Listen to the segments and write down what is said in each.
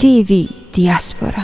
TV Dijaspora.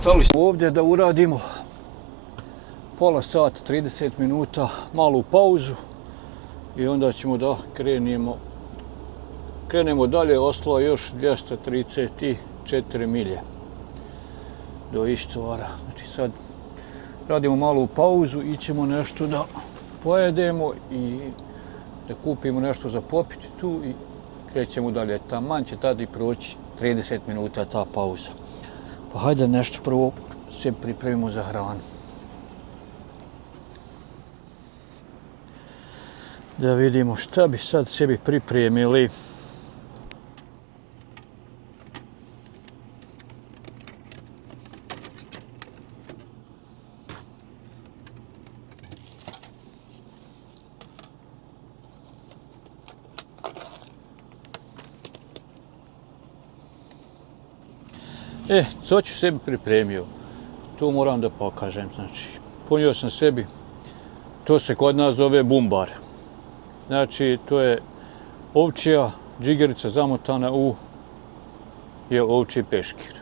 Stali smo ovdje da uradimo pola sata, 30 minuta, malu pauzu i onda ćemo da krenemo dalje. Ostalo je još 234 milje do Ištovara. Znači sad radimo malu pauzu, ićemo nešto da pojedemo i da kupimo nešto za popiti tu i krećemo dalje. Taman će tada i proći 30 minuta ta pauza. Pa hajde nešto prvo se pripremimo za hranu. Da vidimo šta bi sad sebi pripremili. Co ću sebi pripremio? To moram da pokažem. Znači, ponio sam sebi, to se kod nas zove bumbar. Znači, to je ovčija džigerica zamotana u ovčji peškir.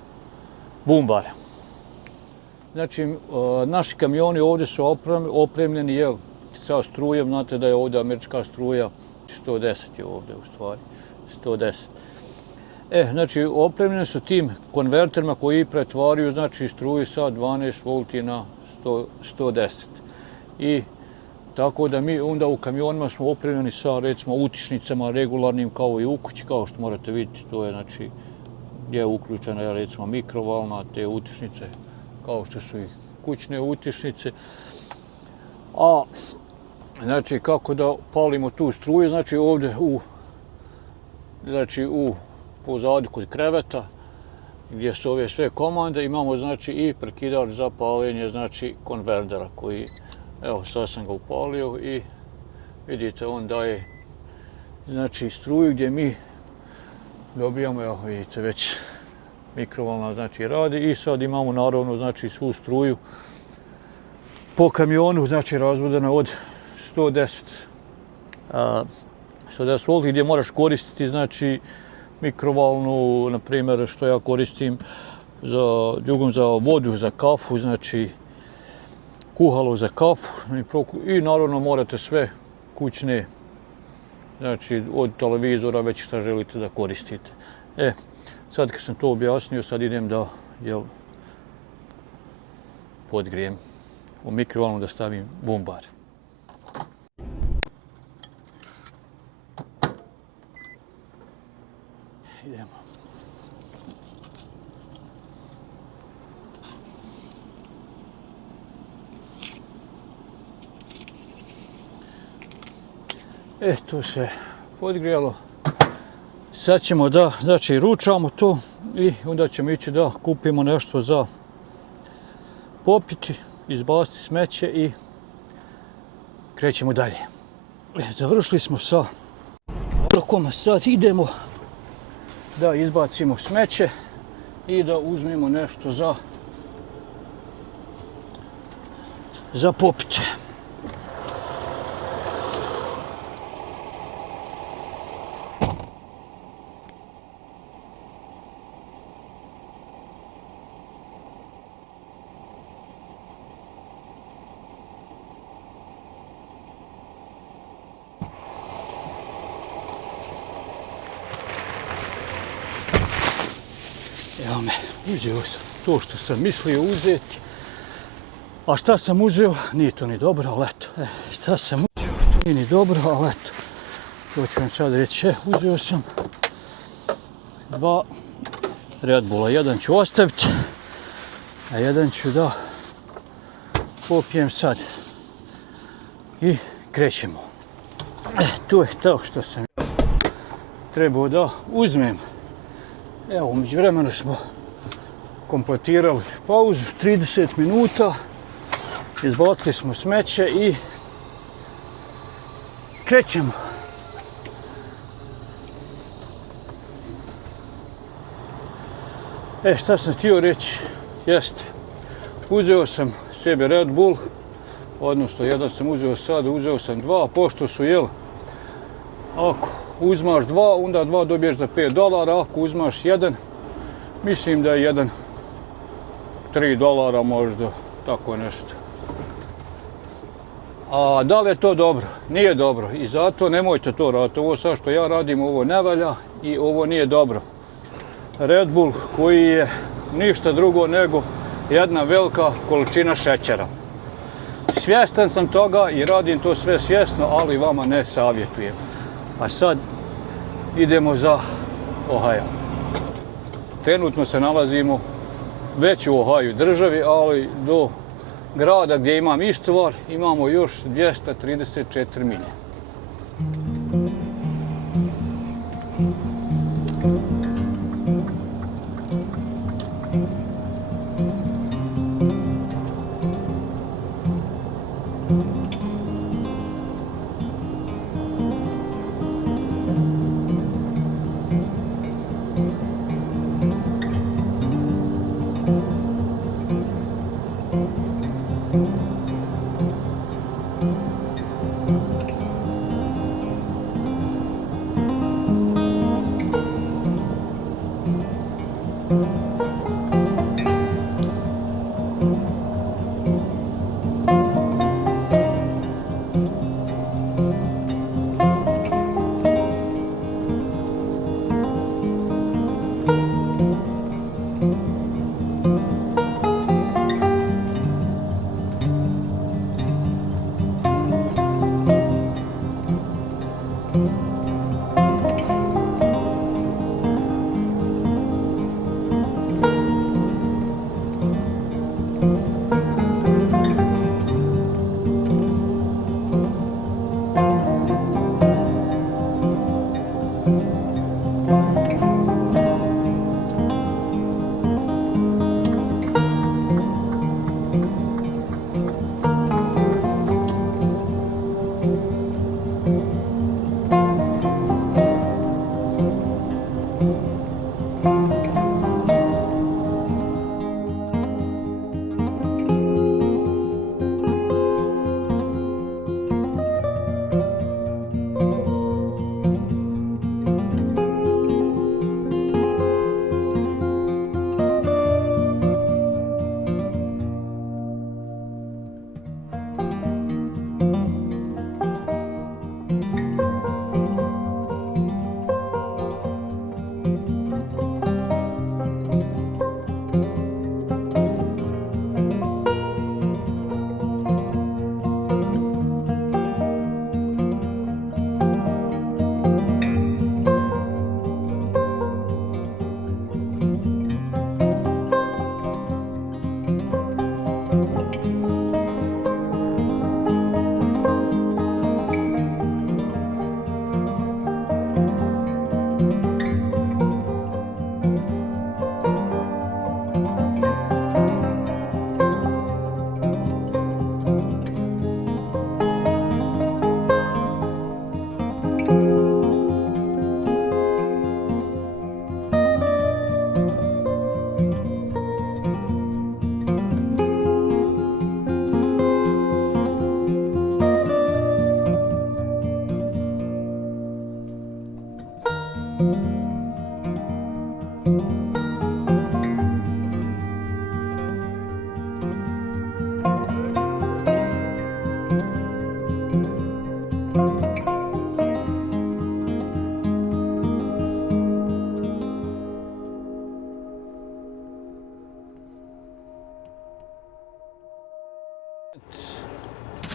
Bumbar. Znači, naši kamioni ovdje su opremljeni sa strujom. Znate da je ovdje američka struja, 110 je ovdje u stvari, 110. Znači, opremljeni su tim konverterima koji pretvaraju, znači, struju sa 12 volti na 110. I tako da mi onda u kamionima smo opremljeni sa, recimo, utišnicama regularnim kao i u kući, kao što morate vidjeti. To je, znači, gdje je uključena, recimo, mikrovalna, te utišnice, kao što su i kućne utišnice. A, znači, kako da palimo tu struju, znači, ovdje pozadu kod kreveta, gdje su ove sve komande, imamo znači i prekidač za paljenje znači konvertera koji, evo sad sam ga upalio i vidite on daje znači struju gdje mi dobijamo, evo vidite već mikrovalna znači radi i sad imamo naravno znači svu struju po kamionu znači razvodena od 110 volti gdje moraš koristiti znači mikrovalnu, na primjer, što ja koristim džugom za vodu, za kafu, znači kuhalo za kafu i naravno morate sve kućne, znači od televizora već šta želite da koristite. Sad kad sam to objasnio, sad idem da podgrijem u mikrovalnu da stavim bumbar. Idemo. To se podgrijalo. Sad ćemo da, znači, ručamo to i onda ćemo ići da kupimo nešto za popiti, izbaciti smeće i krećemo dalje. Završili smo sa obrokom, sad idemo da izbacimo smeće i da uzmemo nešto za popiti. me. Uzeo sam to što sam mislio uzeti. A šta sam uzeo? Nije to ni dobro, ali eto. Šta sam uzeo? To nije ni dobro, ali eto. To ću vam sad reći. Uzeo sam 2 Red Bulla. Jedan ću ostaviti, a jedan ću da popijem sad. I krećemo. To je to što sam trebao da uzmem. Evo, umeđu vremenu smo kompletirali pauzu, 30 minuta. Izbacili smo smeće i krećemo. Šta sam htio reći, jeste, uzeo sam sebi Red Bull, odnosno jedan sam uzeo sad, uzeo sam 2, pošto su, jel, ako uzmaš 2, onda 2 dobiješ za $5, ako uzmaš 1, mislim da je jedan $3 možda, tako nešto. A da li je to dobro? Nije dobro i zato nemojte to raditi. Ovo sad što ja radim, ovo ne valja i ovo nije dobro. Red Bull koji je ništa drugo nego jedna velika količina šećera. Svjestan sam toga i radim to sve svjesno, ali vama ne savjetujem. A sad idemo za Ohio. Trenutno se nalazimo već u Ohio državi, ali do grada gdje imam istovar imamo još 234 milje.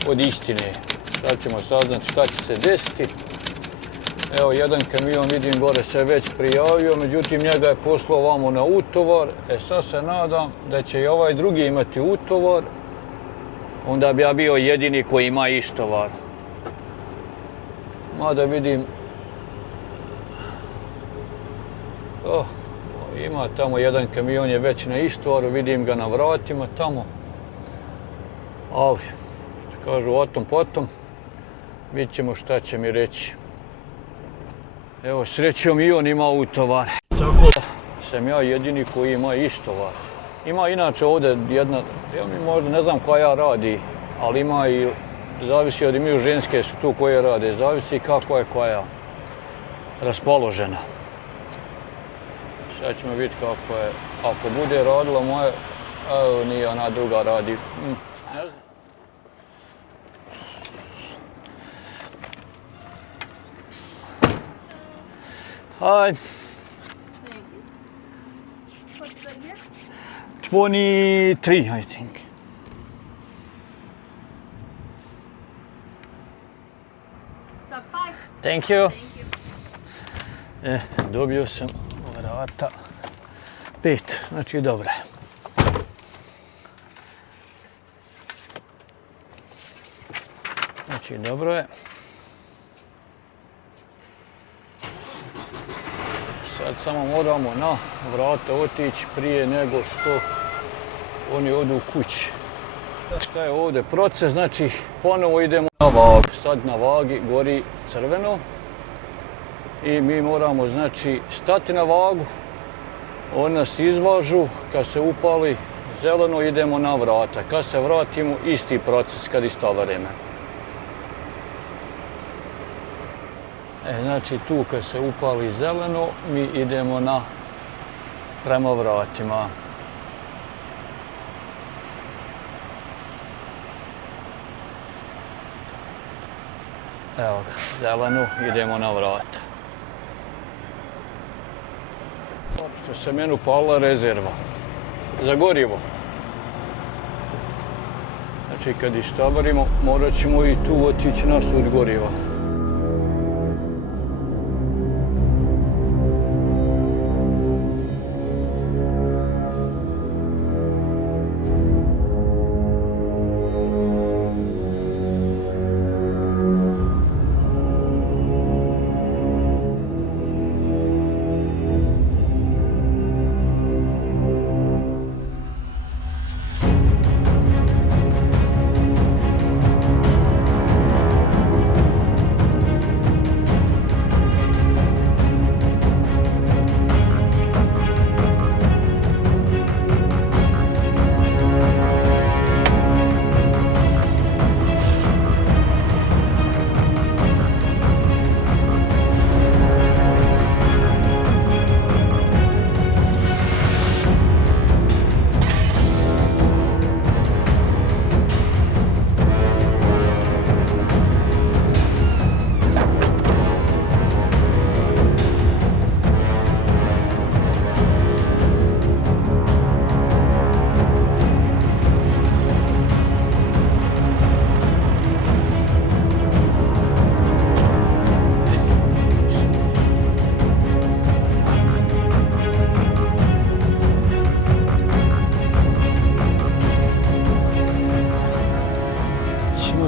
od istine. Sad ćemo saznati šta će se desiti. Evo, jedan kamion vidim gore se već prijavio, međutim njega je poslao vamo na utovar. Sad se nadam da će i ovaj drugi imati utovar. Onda bi ja bio jedini koji ima istovar. Mada vidim... Ima tamo jedan kamion je već na istovaru, vidim ga na vratima tamo. Ali, kažu o tom potom, vidjet ćemo šta će mi reći. Evo, srećom i on ima utovar. Tako da sam ja jedini koji ima istovar. Ima inače ovdje jedna, ja mi možda ne znam koja radi, ali ima i, zavisi od imaju ženske su tu koje rade, zavisi kako je koja raspoložena. Sad ćemo vidjeti kako je, ako bude radila moje, evo nije ona druga radi. Ne znam. Hi. Thank you. What's that here? 23, I think. Top 5. Thank you. Thank you. Dobio sam vrata 5, znači dobro je. Znači dobro je. Sad samo moramo na vrata otići prije nego što oni odu kući. Šta je ovdje proces? Znači ponovo idemo na vagu. Sad na vagi gori crveno. I mi moramo znači stati na vagu, oni nas izvažu, kad se upali zeleno idemo na vrata, kad se vratimo isti proces kad istovarimo. Znači tu kad se upali zeleno mi idemo prema vratima. Evo ga, zeleno idemo na vrata. Što se meni upala rezerva za gorivo. Znači kad istovarimo morat ćemo i tu otići na sud goriva.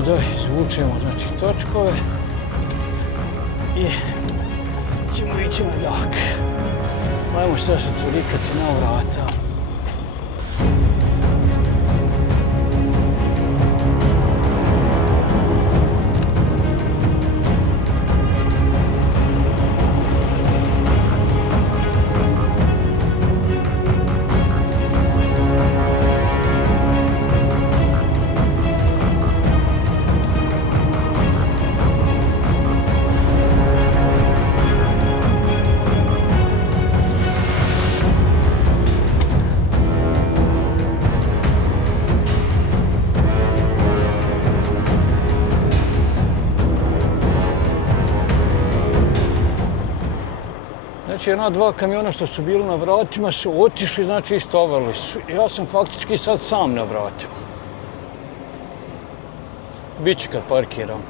Da izvučemo znači točkove i ćemo ići na dak. Ajmo sad se curikati na vrata. Znači, jedna dva kamiona što su bili na vratima su otišli, znači istovarili su. Ja sam faktički sad sam na vratima. bit će kad parkiram.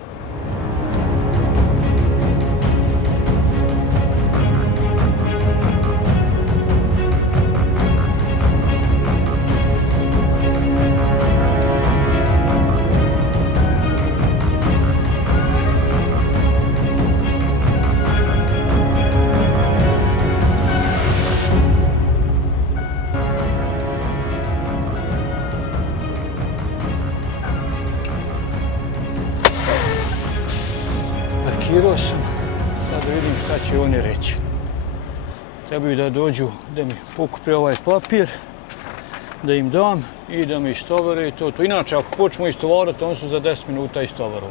Parkirao sam, sad da vidim šta će oni reći. Trebaju da dođu, da mi pokupe ovaj papir, da im dam i da mi istovare i to. Inače, ako počnemo istovarati, oni su za 10 minuta istovaru.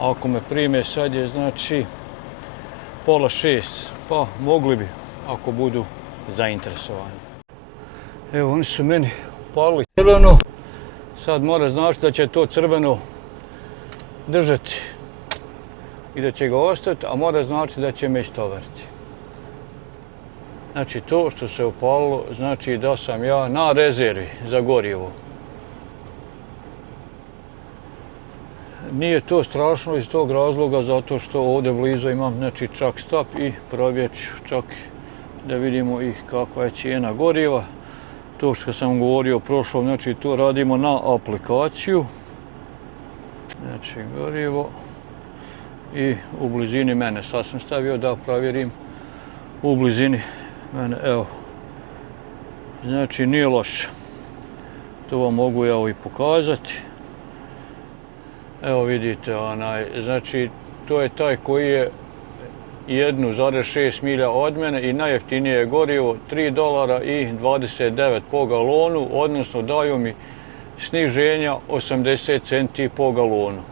Ako me prime, sad je znači 5:30, pa mogli bi, ako budu zainteresovani. Evo, oni su meni upalili crveno. Sad mora znači da će to crveno držati i da će ga ostati, a mora znači da će me istovariti. Znači to što se upalilo znači da sam ja na rezervi za gorivo. Nije to strašno iz tog razloga zato što ovdje blizu imam znači čak stop i provjerit ću čak da vidimo i kakva je cijena goriva. To što sam govorio prošlo, znači to radimo na aplikaciju. Znači gorivo i u blizini mene. Sad sam stavio da provjerim u blizini mene. Evo. Znači nije loše. To vam mogu evo i pokazati. Evo vidite, znači to je taj koji je 1,6 milja od mene i najjeftinije je gorivo $3,29 po galonu, odnosno daju mi sniženja 80 centi po galonu.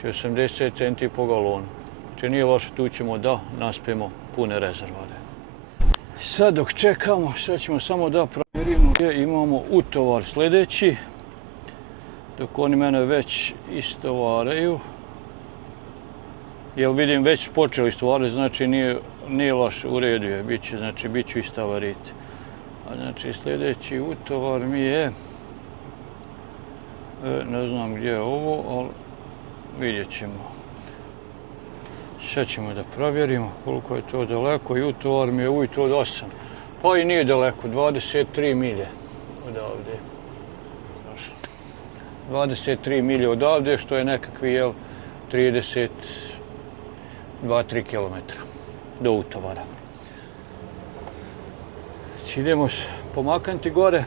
Znači 80 centi po galonu. Znači nije loše, tu ćemo da naspijemo pune rezervare. Sad dok čekamo, sad ćemo samo da provjerimo gdje imamo utovar sljedeći. Dok oni mene već istovaraju. Jer vidim već počeli istovarati, znači nije loše, u redu je, bit ću istovariti. A znači sljedeći utovar mi je, ne znam gdje je ovo, ali vidjet ćemo. Sad ćemo da provjerimo koliko je to daleko i utovar mi je ujutro od 8. Pa i nije daleko, 23 milje odavde. 23 milje odavde, što je nekakvi 32-3 km do utovara. Znači idemo pomaknuti gore.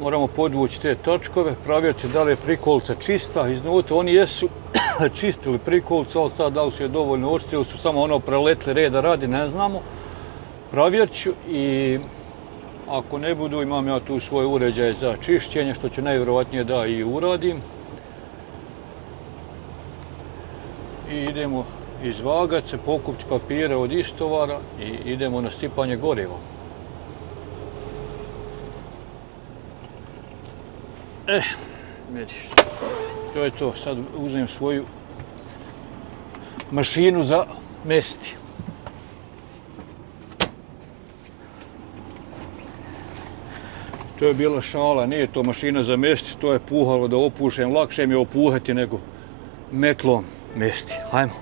Moramo podvući te točkove, provjeriti da li je prikolca čista. Iznutra oni jesu čistili prikolcu, ali sad da li su je dovoljno očistili ili su samo ono preletli reda radi, ne znamo. Provjerit ću i ako ne budu, imam ja tu svoj uređaj za čišćenje, što ću najvjerojatnije da i uradim. I idemo izvagati se, pokupiti papire od istovara i idemo na sipanje goriva. Vidiš, to je to. Sad uzmem svoju mašinu za mesti. To je bila šala, nije to mašina za mesti, to je puhalo da opušem. Lakše mi je opuhati nego metlom mesti. Hajmo.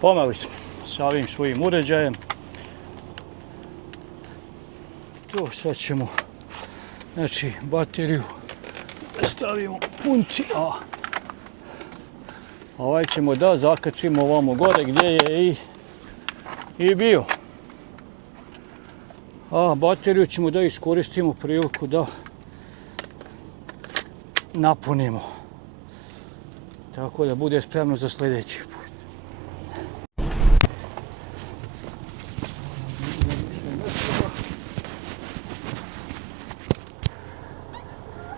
Pomeli smo sa ovim svojim uređajem. To sad ćemo, znači, bateriju stavimo punci, a ovaj ćemo da zakačimo ovamo gore gdje je i bio. A bateriju ćemo da iskoristimo priliku da napunimo. Tako da bude spremno za sljedeći put.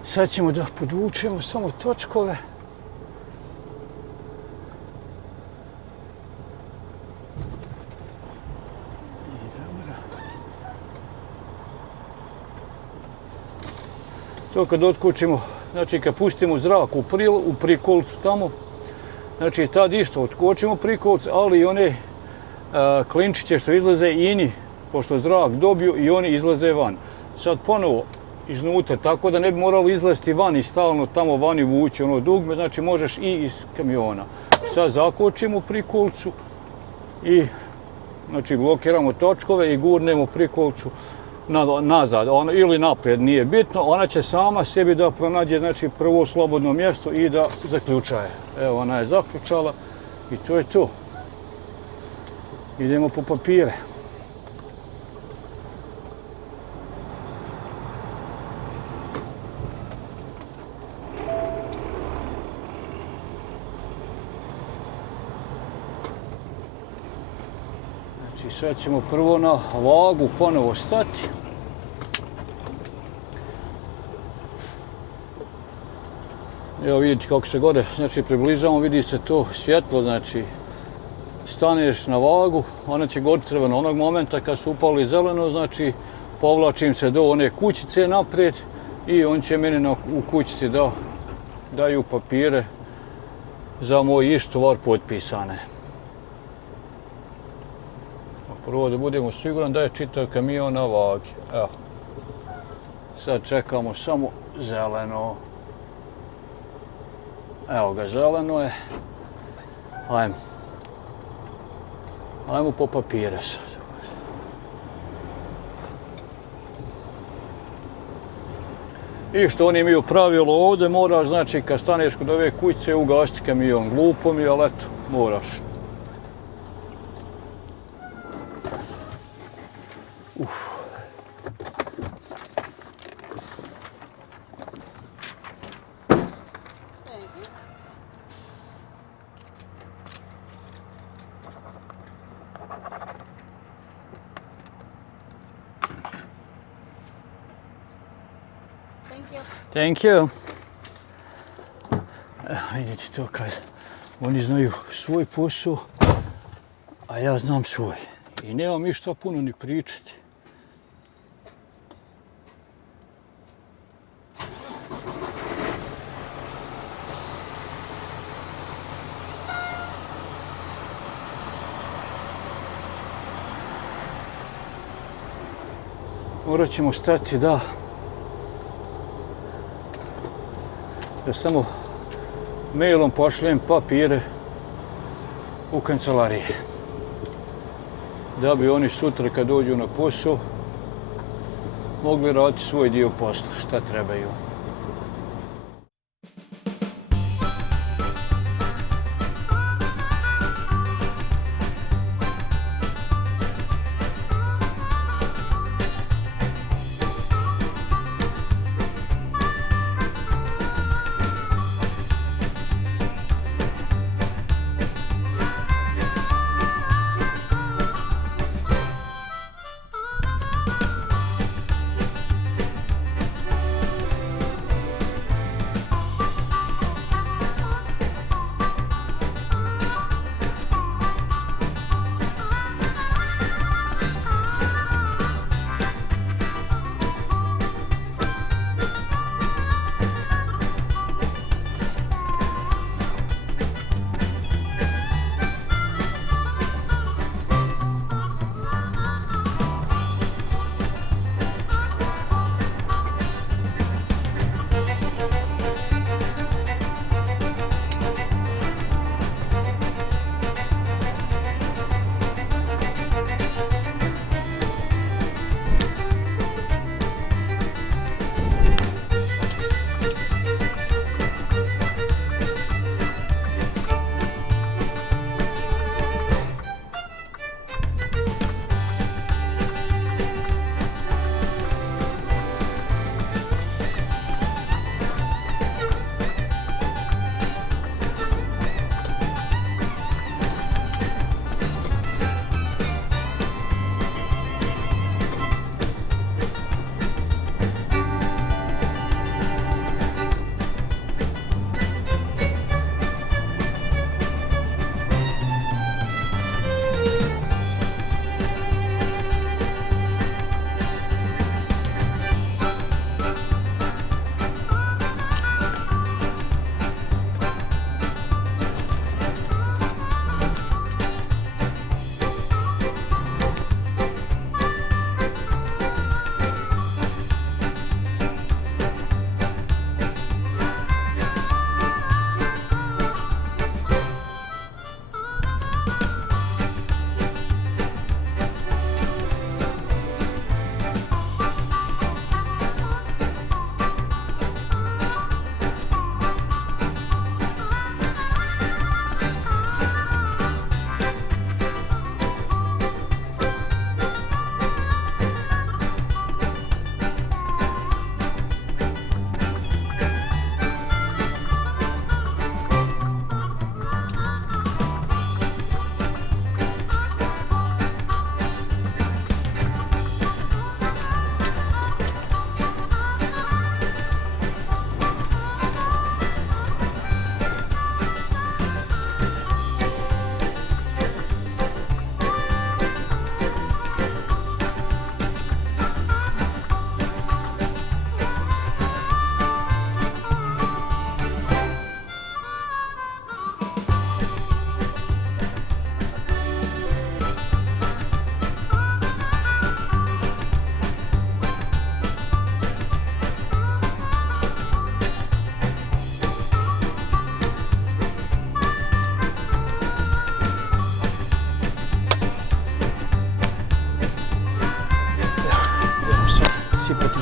Sad ćemo da podvučemo samo točkove. To kad otkočimo, znači kad pustimo zrak u prikolcu tamo, znači tad isto otkočimo prikolc, ali i one klinčiće što izlaze ini, pošto zrak dobiju i oni izlaze van. Sad ponovo iznutra, tako da ne bi moralo izlaziti van i stalno tamo vani vući ono dugme, znači možeš i iz kamiona. Sad zakočimo prikolcu i znači blokiramo točkove i gurnemo prikolcu nazad ili naprijed, nije bitno. Ona će sama sebi da pronađe znači prvo slobodno mjesto i da zaključaje. Evo, ona je zaključala i to je to. Idemo po papire. Znači sad ćemo prvo na vagu ponovo stati. Evo vidite kako se gore, znači približavamo, vidi se to svjetlo, znači staneš na vagu, ona će goriti crveno. Onog momenta kad su upali zeleno, znači povlačim se do one kućice naprijed i on će meni u kućici da daju papire za moj istovar potpisane. Prvo da budemo sigurni da je čitav kamion na vagi. Evo. Sad čekamo samo zeleno. Evo ga, zeleno je. Ajmo po papire sad. I što oni imaju pravilo ovdje, moraš, znači, kad staneš kod ove kućice, ugasiti kamion. Glupo mi, ali eto, moraš. Thank you. Vidite to kad oni znaju svoj posao, a ja znam svoj. I nemam ništa puno ni pričati. Morat ćemo stati da samo mailom pošaljem papire u kancelarije. Da bi oni sutra kad dođu na posao mogli raditi svoj dio posla, šta trebaju.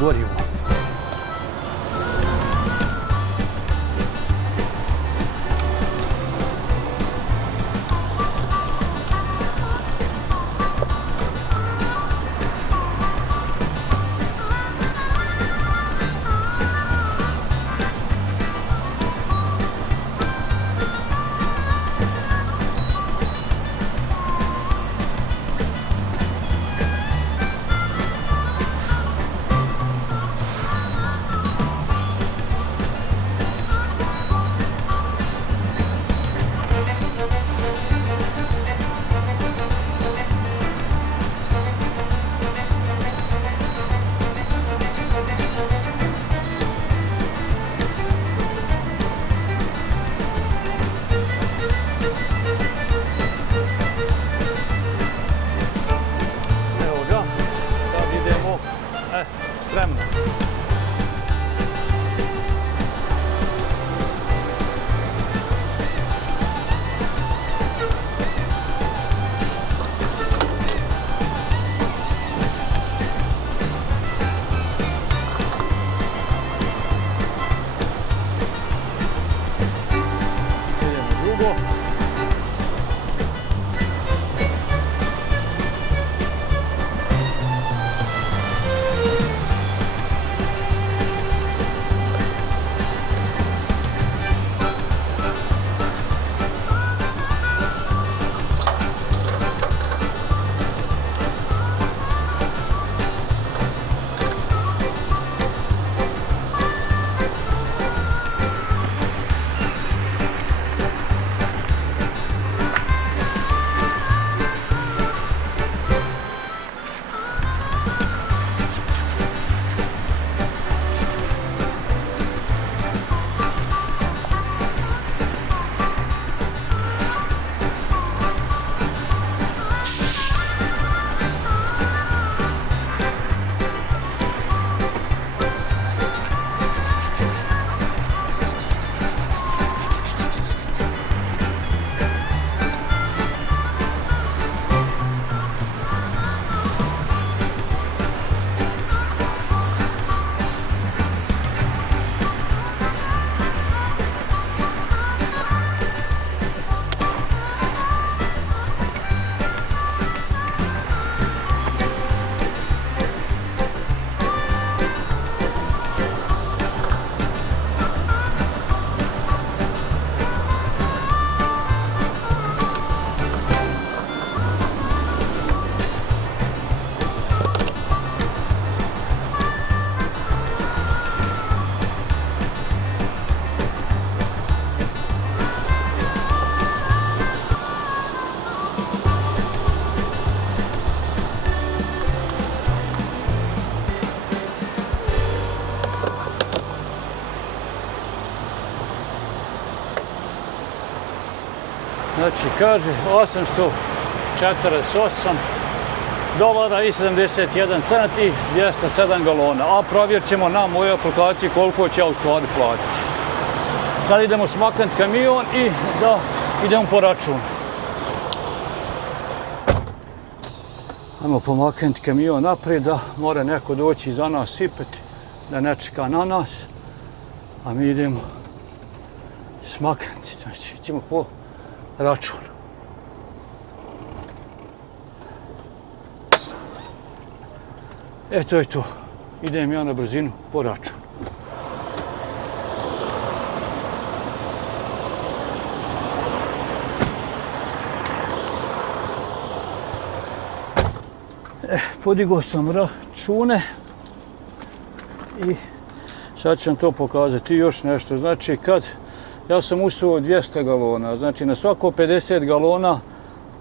gorivo. Evo ga, sad idemo, spremno. Idemo drugo. Znači, kaže $848 i 71 cent i 207 galona. A provjerit ćemo na mojoj aplikaciji koliko će ja u stvari platiti. Sad idemo smaknuti kamion i da idemo po račun. Ajmo pomaknuti kamion naprijed da mora neko doći za nas sipati, da ne čeka na nas. A mi idemo smaknuti, znači idemo po račun. To je to. Idem ja na brzinu po račun. Podigao sam račune i sad ću vam to pokazati. Još nešto. Znači, kad ja sam usuo 200 galona, znači na svako 50 galona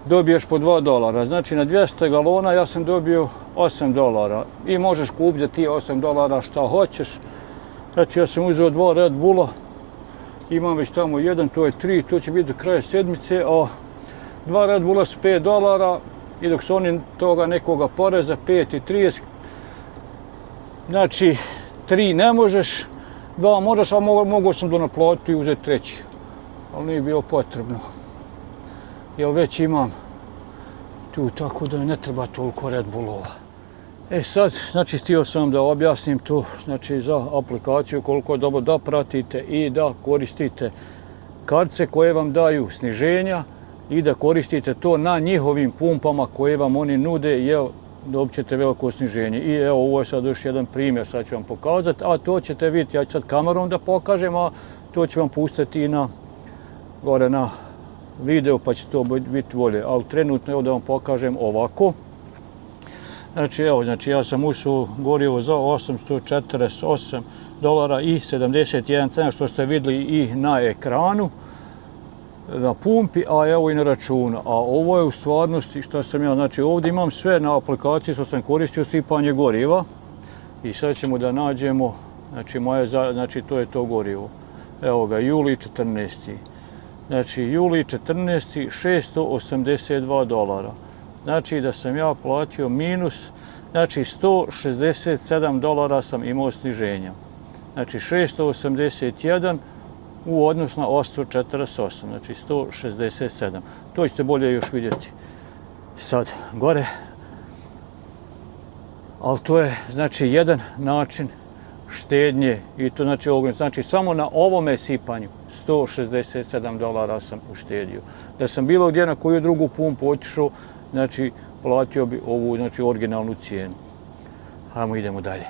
dobiješ po $2. Znači na 200 galona ja sam dobio $8. I možeš kupiti za ti $8 šta hoćeš. Znači ja sam uzeo 2 Red Bulla, imam već tamo jedan, to je 3, to će biti do kraja sedmice, a 2 Red Bulla su $5 i dok su oni toga nekoga poreza 5 i 30, znači 3 ne možeš, 2 možeš, a mogao sam da naplatiti i uzeti treći, ali nije bilo potrebno. Jer već imam tu, tako da ne treba toliko Red Bullova. Sad, znači, htio sam da objasnim to, znači, za aplikaciju koliko je dobro da pratite i da koristite kartice koje vam daju sniženja i da koristite to na njihovim pumpama koje vam oni nude, jer dobit ćete veliko sniženje. I evo, ovo je sad još jedan primjer, sad ću vam pokazati, a to ćete vidjeti, ja ću sad kamerom da pokažem, a to ću vam pustiti i gore na video, pa će to biti bolje. Ali trenutno, evo da vam pokažem ovako. Znači, evo, znači ja sam ušao gorivo za $848,71, što ste vidjeli i na ekranu, na pumpi, a evo i na računu. A ovo je u stvarnosti što sam ja, znači ovdje imam sve na aplikaciji što sam koristio sipanje goriva. I sad ćemo da nađemo, znači to je to gorivo. Evo ga, juli 14. Znači, juli 14. $682. Znači da sam ja platio minus, znači $167 sam imao sniženja. Znači 681 u odnosu na 848, znači 167. To ćete bolje još vidjeti sad gore. Ali to je znači jedan način štednje i to znači ogromno. Znači samo na ovome sipanju $167 sam uštedio. Da sam bilo gdje na koju drugu pumpu otišao, znači platio bi ovu znači originalnu cijenu. Hajmo idemo dalje.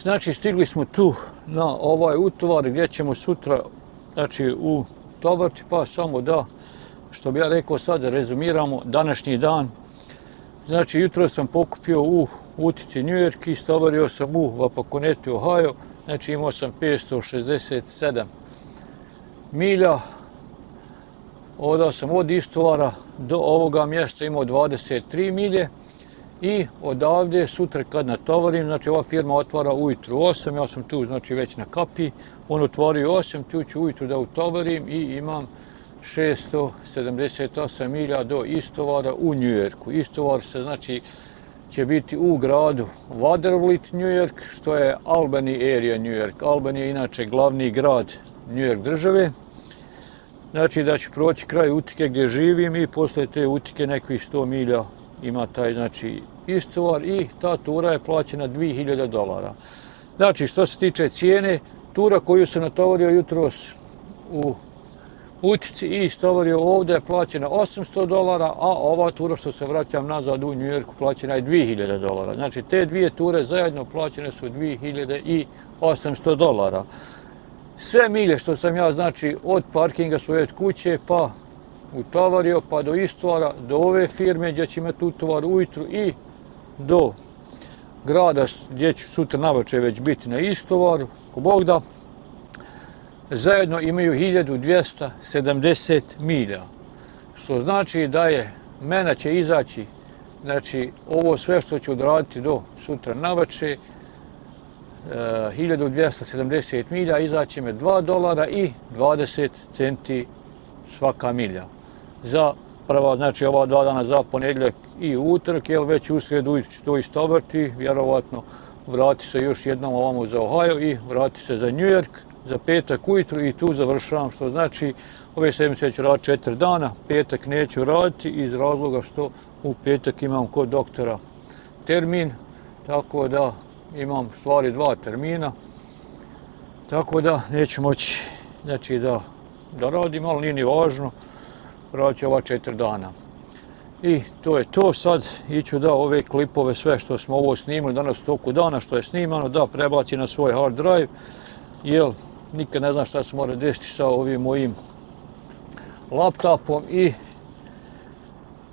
Znači stigli smo tu na ovaj utovar gdje ćemo sutra utovariti, pa samo da, što bi ja rekao sad, rezumiramo današnji dan. Znači, jutro sam pokupio u Utici New York i istovario sam u Wapakoneti, Ohio. Znači, imao sam 567 milja. Odao sam od istovara do ovoga mjesta, imao 23 milje. I odavde sutra kad natovarim, znači ova firma otvara ujutru 8, ja sam tu znači već na kapiji, on otvorio 8, tu ću ujutru da utovarim i imam 678 milja do istovara u New Yorku. Istovar se znači će biti u gradu Watervliet, New York, što je Albany area New York. Albany je inače glavni grad New York države. Znači da ću proći kraj Utike gdje živim i posle te Utike nekih 100 milja ima taj znači istovar i ta tura je plaćena $2000. Znači što se tiče cijene, tura koju sam natovario jutros u Utici i istovario ovdje je plaćena $800, a ova tura što se vraćam nazad u New Yorku plaćena je $2000. Znači te dvije ture zajedno plaćene su $2800. Sve milje što sam ja znači od parkinga svoje kuće pa utovario pa do istovara, do ove firme gdje će imati utovar ujutru i do grada gdje ću sutra navečer već biti na istovaru, ko Bog da, zajedno imaju 1270 milja. Što znači da je, mene će izaći, znači ovo sve što ću odraditi do sutra navečer, 1270 milja, izaći me $2 i 20 centi svaka milja. Za prva, znači ova 2 dana za ponedjeljak i utorak, jer već u srijedu ću to istovariti, vjerovatno vrati se još jednom ovamo za Ohio i vrati se za New York, za petak ujutru i tu završavam, što znači ove sedmice ću raditi 4 dana, petak neću raditi iz razloga što u petak imam kod doktora termin, tako da imam stvari 2 termina, tako da neću moći znači da radim, ali nije ni važno, radit ću ova 4 dana. I to je to, sad iću da ove klipove, sve što smo ovo snimali danas u toku dana, što je snimano, da prebaci na svoj hard drive, jer nikad ne znam šta se mora desiti sa ovim mojim laptopom i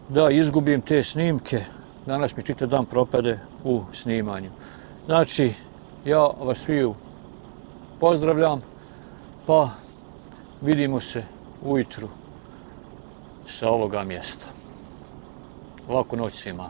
da izgubim te snimke. Danas mi čitav dan propade u snimanju. Znači, ja vas sviju pozdravljam, pa vidimo se ujutru sa ovoga mjesta. Laku noć svima.